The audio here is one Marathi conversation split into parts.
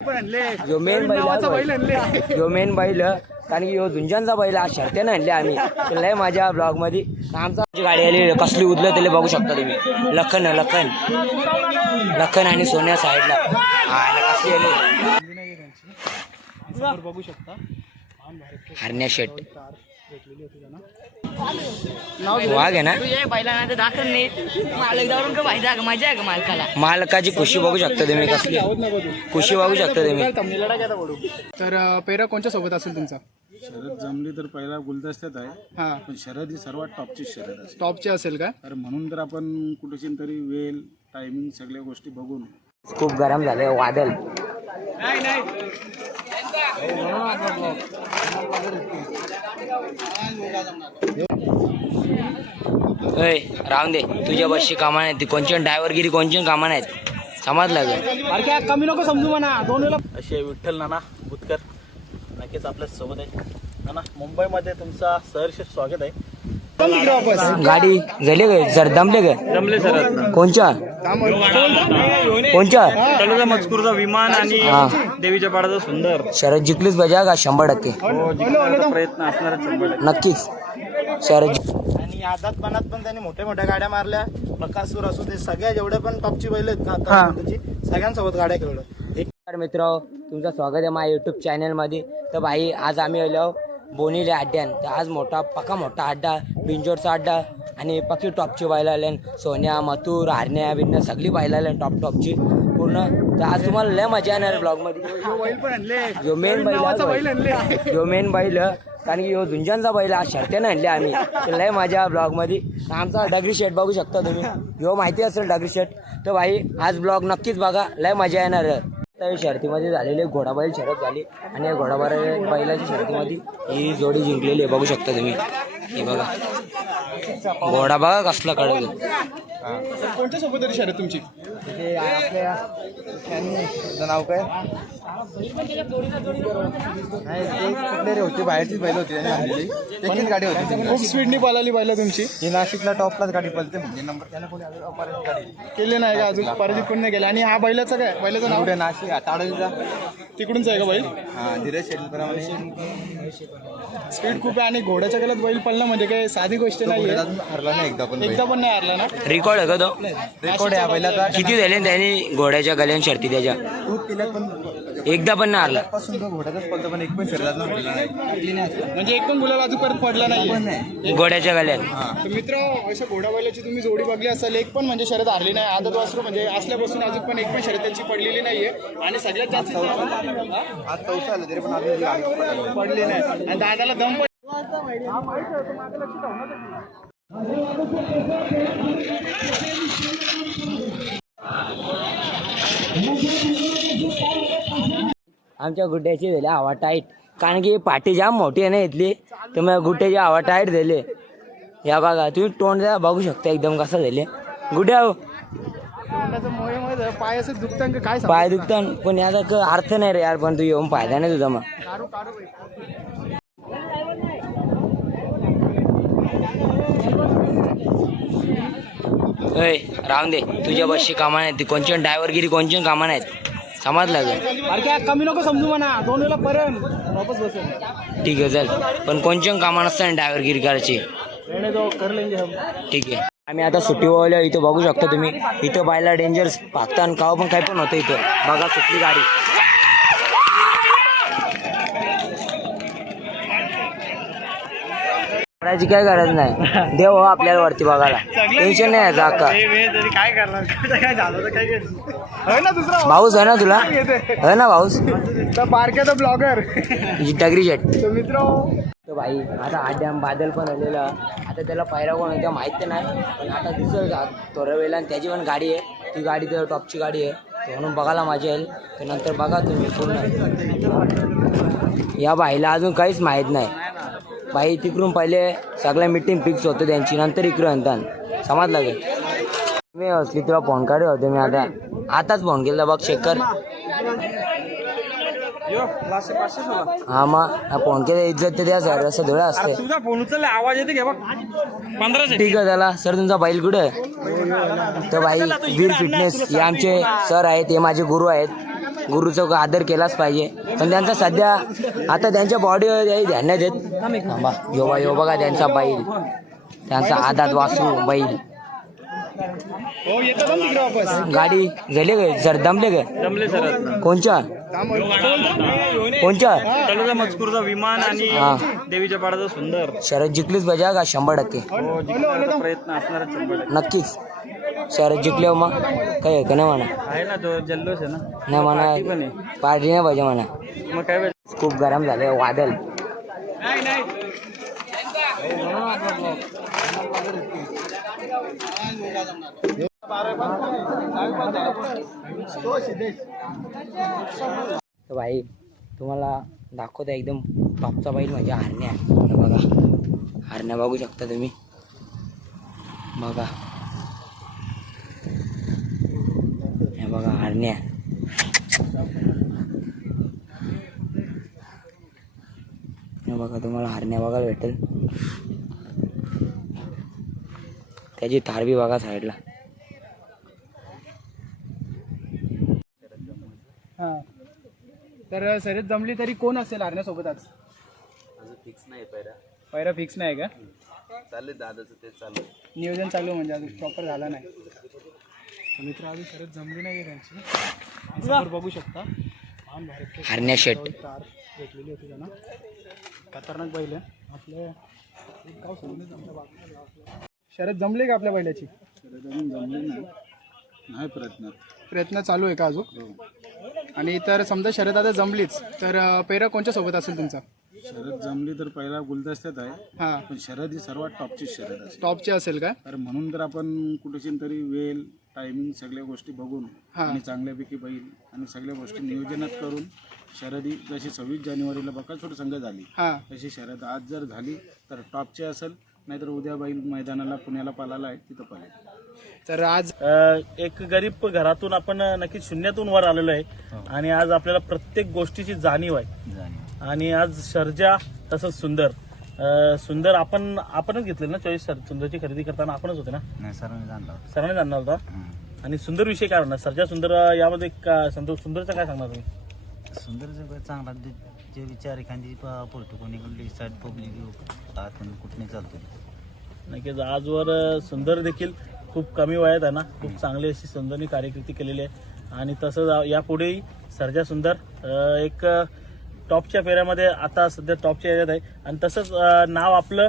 जो मेन बैल कारण की झुंजांचा बैल आज शर्त्यानं आणले आम्ही लय माझ्या ब्लॉग मध्ये आमचा गाडी आली कसली उदलं त्याला बघू शकता तुम्ही लखन आणि सोन्या साईडला कसली आली बघू शकता हरण्या शेट वाघ आहे ना मालकाची खुशी बघू शकता तुम्ही कसली खुशी बघू शकता तुम्ही तर पेरा कोणत्या सोबत असेल तुमचा शरद जमली तर पहिला गुलदस्त्यात आहे हा पण शरद ही सर्वात टॉपची शरद असेल टॉपची असेल का तर म्हणून तर आपण कुठेशी तरी वेल टायमिंग सगळ्या गोष्टी बघून खूप गरम झाले वादल राहून दे तुझ्या बसची कामा नाही ती कोणची ड्रायव्हरगिरी कोणची कामा नाहीत समजलं ग अरे काय कमी नको समजू म्हणा दोन वेळा असे विठ्ठल नाना बुतकर नक्कीच आपल्या सोबत आहे नाना मुंबईमध्ये तुमचा सहर्ष स्वागत आहे गाडी झाली ग सर दमले ग सर कोणच्या मजकूरचा विमान आणि देवीच्या पाडाचा सुंदर शरद जिंकलीच पाहिजे का 100% प्रयत्न असणार नक्कीच शरद आणि आझादपणात पण त्यांनी मोठ्या मोठ्या गाड्या मारल्या बकासूर असू दे सगळ्या जेवढ्या पण टॉपची बैल आहेत ना सगळ्यांसोबत गाड्या खेळलो मित्र तुमचं स्वागत आहे माझ्या युट्यूब चॅनल मध्ये तर भाई आज आम्ही आलो बोनिले अड्ड्यान तर आज मोठा अड्डा बिंजोरचा अड्डा आणि पक्की टॉपची बैला आल्या सोन्या मथुर हरण्या बिन्या सगळी बैला आल्या टॉपची पूर्ण तर आज तुम्हाला लय मजा येणार ब्लॉग मध्ये जो मेन बैल कारण की झुंजांचा बैल आज शर्त्यानं आणले आम्ही लय माझ्या ब्लॉग मध्ये आमचा डगरी शेट बघू शकता तुम्ही ह्यो माहिती असेल डगरी शेट तर भाई आज ब्लॉग नक्कीच बघा लय मजा येणार तर शर्तीमध्ये झालेली घोडाबैल शर्यत झाली आणि या बैलाच्या शर्तीमध्ये ही जोडी जिंकलेली आहे बघू शकता तुम्ही हे बघा घोडा बघा कसला कळलं कोणत्या सोबत तरी शर्यत तुमची आपल्या नाव काय होती बाहेरची बैल होती त्यांनी गाडी होती खूप स्पीडनी पळाली बैल तुमची ही नाशिकला टॉपलाच गाडी पळते म्हणजे नंबर त्यांना कोणी गाडी केले नाही का अजून पराजित कोणी नाही केलं आणि हा बैलाचा काय बैलाचं नाव नाशिक ताडोलीचा तिकडूनच आहे का बैल हा धीरज शेटप्रमाणे स्पीड खूप आहे आणि घोड्याच्या गलात बैल पळणं म्हणजे काही साधी गोष्ट नाही हरला नाही एकदा पण नाही हरला ना रेकॉर्ड आहे का तो रेकॉर्ड आहे बैलाचा किती झाले त्यांनी घोड्याच्या गल्यान शर्ती त्याच्या खूप केल्यात पण एकदा पण नाही हरला पासून तो घोड्याचाच पळतो पण एक पण शरीरात म्हणजे एक पण गुलाल अजून परत पडला नाही घोड्याच्या गल्यान तर मित्र अशा घोडा बैलाची तुम्ही जोडी बघली असेल एक पण म्हणजे शर्यत हरली नाही आदत वासरू म्हणजे असल्यापासून अजून पण एक पण शर्यत त्यांची पडलेली नाहीये आणि सगळ्यात जास्त आज चौसा आलं तरी पण अजून पडली नाही आणि दादाला दम पण आमच्या गुड्ड्याची झाली हवा टाईट कारण की पाठी जाम मोठी आहे ना इथली तर मग गुड्ड्याची हवा टाईट झाली या बघा तुम्ही तोंड द्या बघू शकता एकदम कसं झाले गुड्या पाय असं दुखतं काय पाय दुखतात पण याचा अर्थ नाही रे यार पण तू येऊन फायदा नाही तुझा मग राहून दे तुझ्या बसची कामा नाही ती कोणची ड्रायव्हरगिरी कोणची कामा नाहीत समजलं ग अरे काय कमी नको समजू म्हणा दोन वेळा पर्यंत वापस बसेल ठीक आहे चल पण कोणची कामा नसतं ड्रायव्हरगिरी करायची ठीक आहे आम्ही आता सुट्टी वळलो इथं बघू शकता तुम्ही इथं बायला डेंजर पाकतान काव पण काय पण होतं इथं बघा सुटली गाडी करायची काय गरज नाही देव हो आपल्याला वरती बघायला टेन्शन नाही यायचं अक्का काय करणार काय झालं तर काय ना दुसरा भाऊस आहे ना तुला आहे ना भाऊस बारक्याचा ब्लॉगर डगरी शेट मित्र तो भाई आता आड्याम बादल पण आलेला आता त्याला पायरा कोण होत्या माहीत तर नाही पण आता दिसत थोड्या वेळेला आणि त्याची पण गाडी आहे ती गाडी तर टॉपची गाडी आहे म्हणून बघायला मजा येईल तर नंतर बघा तुम्ही पूर्ण या भाईला अजून काहीच माहीत नाही भाई तिकडून पहिले सगळ्या मीटिंग फिक्स होतं त्यांची नंतर इकडून आणतात समजलं का मी असली तुला फोन काढले होते मी आताच फोन केला बघ चेक कर हा मग फोन केला इज्जत ते द्या सर असं धुळा असते तुझा फोन उचलला आवाज येते घे बघ 15 ठीक आहे त्याला सर तुमचा बैल कुठे तर भाई वीर फिटनेस हे आमचे सर आहेत हे माझे गुरु आहेत गुरुचा आदर केलाच पाहिजे. पण त्यांचा सध्या आता त्यांच्या बॉडीवर ध्यान नाही देत. थांबा, यो बघा त्यांचा बैल, त्यांचा आदात वासरू बैल. हो येतो ना तिकडे वापस. गाडी झाली गे सर, दमले गे जमले सर. कोणच्या कोणच्या तळोजा मजकूरचा विमान आणि हा. देवीच्या पाडाचा सुंदर शरद जिंकलीच पाहिजे का 100%? हो, जिंकण्याचा प्रयत्न असणारच 100%. नक्कीच शरद जिंकल्यावर मग काय आहे का नाही म्हणा. आहे ना तो जल्लोष आहे ना. नाही पण म्हणा, आहे. पार्टी नाही पाहिजे म्हणा. मग काय पाहिजे? खूप गरम झाले वादल. तर भाई तुम्हाला दाखवतो एकदम टॉपचा बैल म्हणजे हरण्या. हे बघा हरण्या बघू शकता तुम्ही. बघा हे बघा हरण्या. हे बघा तुम्हाला हरण्या बघायला भेटेल. त्याची तारबी बघा साईडला. हा तर शर्यत जमली तरी कोण असेल हरण्यासोबत आज? फिक्स नाही पहिला पहिला फिक्स नाही का? चालेल दादाचं ते चालू. नियोजन चालू म्हणजे अजून प्रॉपर झाला नाही. मित्र अजून शर्यत जमली नाही त्यांची. समोर बघू शकता हरण्या शेट. तार भेटलेली होती त्यांना. खतरनाक बैल आहे आपले. गाव सोडूनच आमच्या बाजूला. शर्यत जमली का आपल्या बैलाची? जमली नाही प्रयत्न चालू आहे का अजून? आणि तर समजा शर्यत आता जमलीच तर पेरा कोणच्या सोबत असेल तुमचा? शरद जमली तर पहिला गुलदस्त्यात आहे. हां पण शरद ही सर्वात टॉपची शरद आहे. टॉपचे असेल का? तर म्हणून तर आपण कुठेशी तरी वेल टायमिंग सगळ्या गोष्टी बघून हां. आणि चांगल्यापैकी बैल आणि सगळ्या गोष्टी नियोजनात करून शरद ही जशी 26 जानेवारीला बकासूर संघ झाली हां तशी शरद आज जर झाली तर टॉपची असेल. नाहीतर उद्या बैल मैदानाला पुण्याला पालाला आहे तिथं पळेल. तर आज एक गरीब घरातून आपण नक्कीच शून्यातून वर आलेलो आहे आणि आज आपल्याला प्रत्येक गोष्टीची जाणीव आहे. आणि आज सर्जा तसंच सुंदर आपणच घेतले ना चॉईस. सुंदरची खरेदी करताना आपणच होते ना? सरांनी जाणणार होता. आणि सुंदर विषय काय होणार? सर्जा सुंदर यामध्ये सुंदरचं काय सांगणार तुम्ही? सुंदर चांगला जे विचार एखादी पळतो कोणी साईड पब्लिक आतून कुठे चालतो. नक्कीच आजवर सुंदर देखील खूप कमी वयात आहे ना, खूप चांगली अशी सुंदरनी कार्यकृती केलेली आहे. आणि तसंच यापुढेही सर्जा सुंदर एक टॉपच्या फेऱ्यामध्ये आता सध्या टॉपच्या एरियात आहे. आणि तसंच नाव आपलं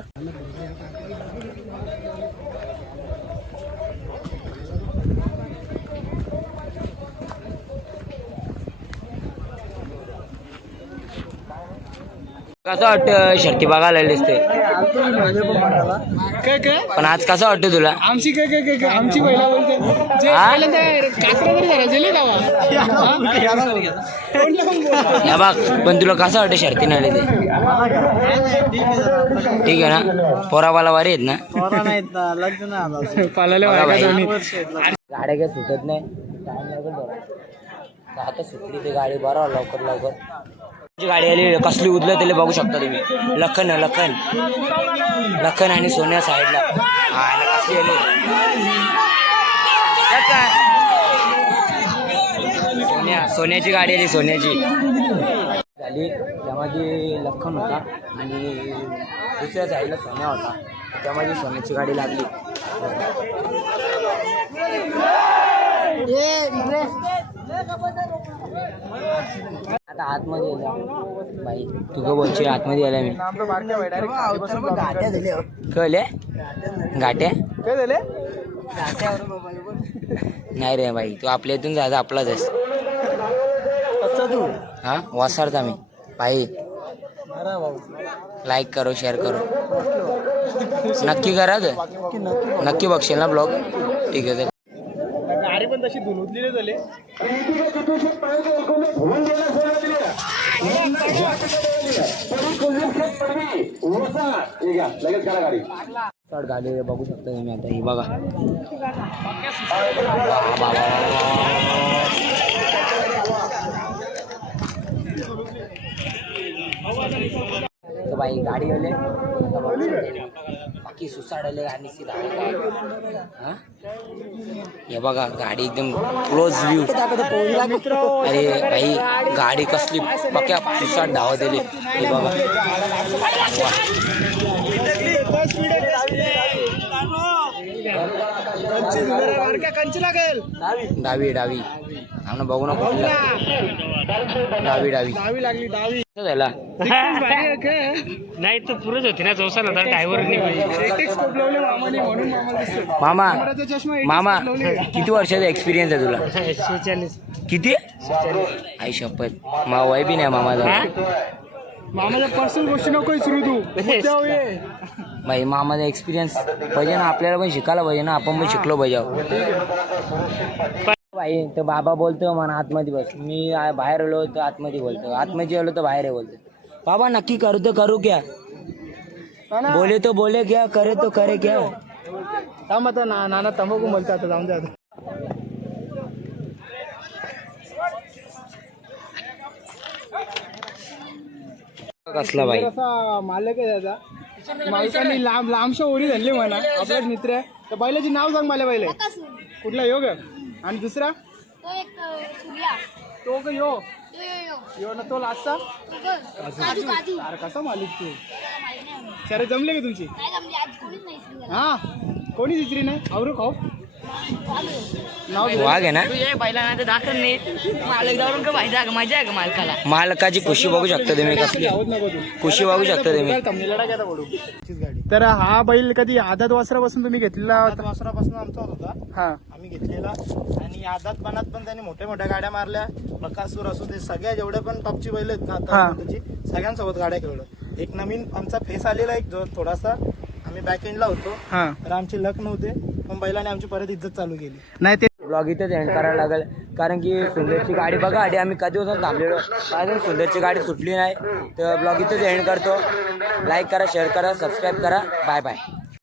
कसं वाटतं शर्ती बघायला आलीस ते? काय काय पण आज कसं वाटतं तुला? आमची काय काय काय आमची पहिला बोलते जे हा? पहिल्यांदा कासरा तरी झाला जेले गावा. या बघ, पण तुला कसं वाटतं शर्तीने आले ते? ठीक आहे ना? पोराबाला वारी आहेत ना? पालाले बघा भाई. दोन्ही. गाड्या काही सुटत नाही. टाइम लागेल बरं. तर आता सुटली ती गाडी बरं लवकर. जी गाडी आली कसली उदलं त्याला बघू शकता तुम्ही. लखन आणि सोन्या साईडला. हा कसली आली सोन्याची गाडी आली. सोन्याची झाली. त्यामध्ये लखन होता आणि दुसऱ्या साईडला सोन्या होता. त्यामध्ये सोन्याची गाडी लागली. आता आतमध्ये यायला बाई तुझं बोलशील आतमध्ये यायला मी कळले गाट्या काय झाले? नाही रे बाई, तू आपल्या इथून जायचं आपलाच आहेस. हा वासारचा मी भाई. लाईक करो, शेअर करो, नक्की करा. नक्की बघशील ना ब्लॉग? ठीक आहे. गाडी पण तशी धुलुतलेली झाली. चढ गाडी बघू शकता तुम्ही आता. ही बघा बाई गाडी आले. पक्की सुसाडले आणि हा हे बघा गाडी एकदम क्लोज व्ह्यू. अरे भाई गाडी कसली पक्या सुसाट धावा दिली हे बघा. डावी डावी आम्हाला बघू ना डावी डावी लागली डावी झाला नाही तर पुरच होती ना चौसा होता ड्रायव्हर स्कोपलवले मामाने म्हणून मामा दिसतो. मामा कॅमेराचा चष्मा एकच मामा स्कोपलवले. किती वर्षाचा एक्सपिरियन्स आहे तुला? 46 किती? आई शपथ मा वय बी नाही मामाचा. मामाच्या पर्सनल गोष्टी नको विचारू तू. तेव्हा ये. भाई मामाचा एक्सपिरियन्स पाहिजे ना, आपल्याला पण शिकायला पाहिजे ना, आपण पण शिकलो पाहिजे. भाई तर बाबा बोलतो म्हणा आतमध्ये बस. मी बाहेर आलो तर आतमध्ये बोलतो, आतमध्ये आलो तर बाहेर बोलतो. बाबा नक्की करू तर करू क्या? बोले तो बोले क्या, करे तो करे क्या? थांब आता नाना तंबाखू म्हणतो आता जाऊन द्या. कसला भाई असा मालक आहे त्याचा. मालकांनी लांबशा ओढी धरली म्हणा. आपलाच मित्र आहे. तर बैलाची नाव सांग मला पहिले. कुठला योग आणि दुसरा तो एक सूर्या तो का यो यो यो यो यो ना तो लास्टचा. काजू काजू अरे कसा मालिक तू. माहिती नाही शर्यत जमले का तुमची? नाही जमली आज कोणीच नाही इकडे हा कोणी दिसली नाही. आवरू खाऊ नाव घे. वाघ आहे ना. पहिला तर दाखल नाही मालक जाऊन का माहिती आहे मजा आहे का मालकाला. मालकाची खुशी बघू शकता तुम्ही, कसली आहोत नको तू. खुशी बघू शकता तुम्ही. थंबनेलला घ्या पडू गाडी. तर हा बैल कधी आदत वासरापासून तुम्ही घेतलेला होता? वासरापासून आमचा होता हा आम्ही घेतलेला. आणि आदात बनात पण त्यांनी मोठ्या मोठ्या गाड्या मारल्या. बकासूर असू दे, सगळ्या जेवढ्या पण टॉपची बैल आहेत ना हा. आता त्याची सगळ्यांसोबत गाड्या खेळलो. एक नवीन आमचा फेस आलेला एक जो थोडासा आम्ही बॅक एंडला होतो हा तर आमची लक नव्हते पण बैलाने आमची परत इज्जत चालू केली. नाही ते ब्लॉग इथंच एंड करायला लागेल, कारण की सुंदरची गाडी बघा आधी आम्ही कधी वाजून थांबलेलो, अजून सुंदरची गाडी सुटली नाही. तर ब्लॉग इथंच एंड करतो. लाईक करा, शेअर करा, सबस्क्राईब करा. Bye bye.